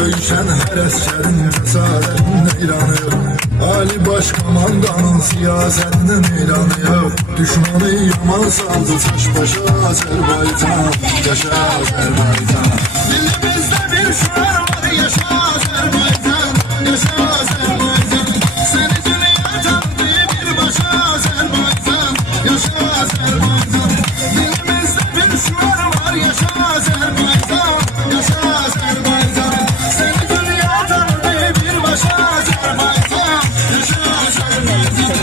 Döyüşen her əskerin cəsarətinin ilanı yok. Ali Başkomandanın siyasetinin ilanı yok. Düşmanı yaman saldı taş başa Azerbaycan. Yaşa Azerbaycan. Dilimizde bir şuar var, yaşa Azerbaycan. Yaşa Azerbaycan. Seni dünya tanıdı bir başa Azerbaycan. Yaşa Azerbaycan. Dilimizde bir şuar var, yaşa Azerbaycan. Yaşa Azerbaycan. Seni dünya tanıdı bir başa Azerbaycan. Yaşa Azerbaycan.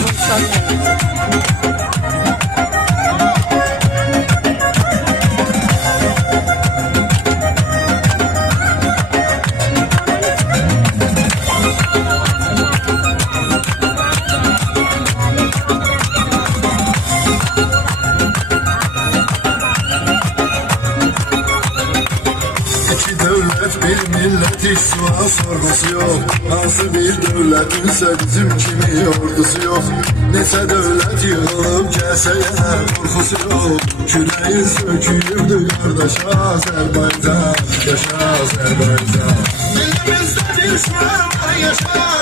İki devlet bir millet istiva sorgusu yok. Nasıl bir devletinse bizim kimi ordusu yok. Neçə devlet yığılıp gelse yine korkusu yok. Küreğin söküyürdü kardeş Azerbaycan. Yaşa Azerbaycan. Dilimizde bir şuar var, yaşa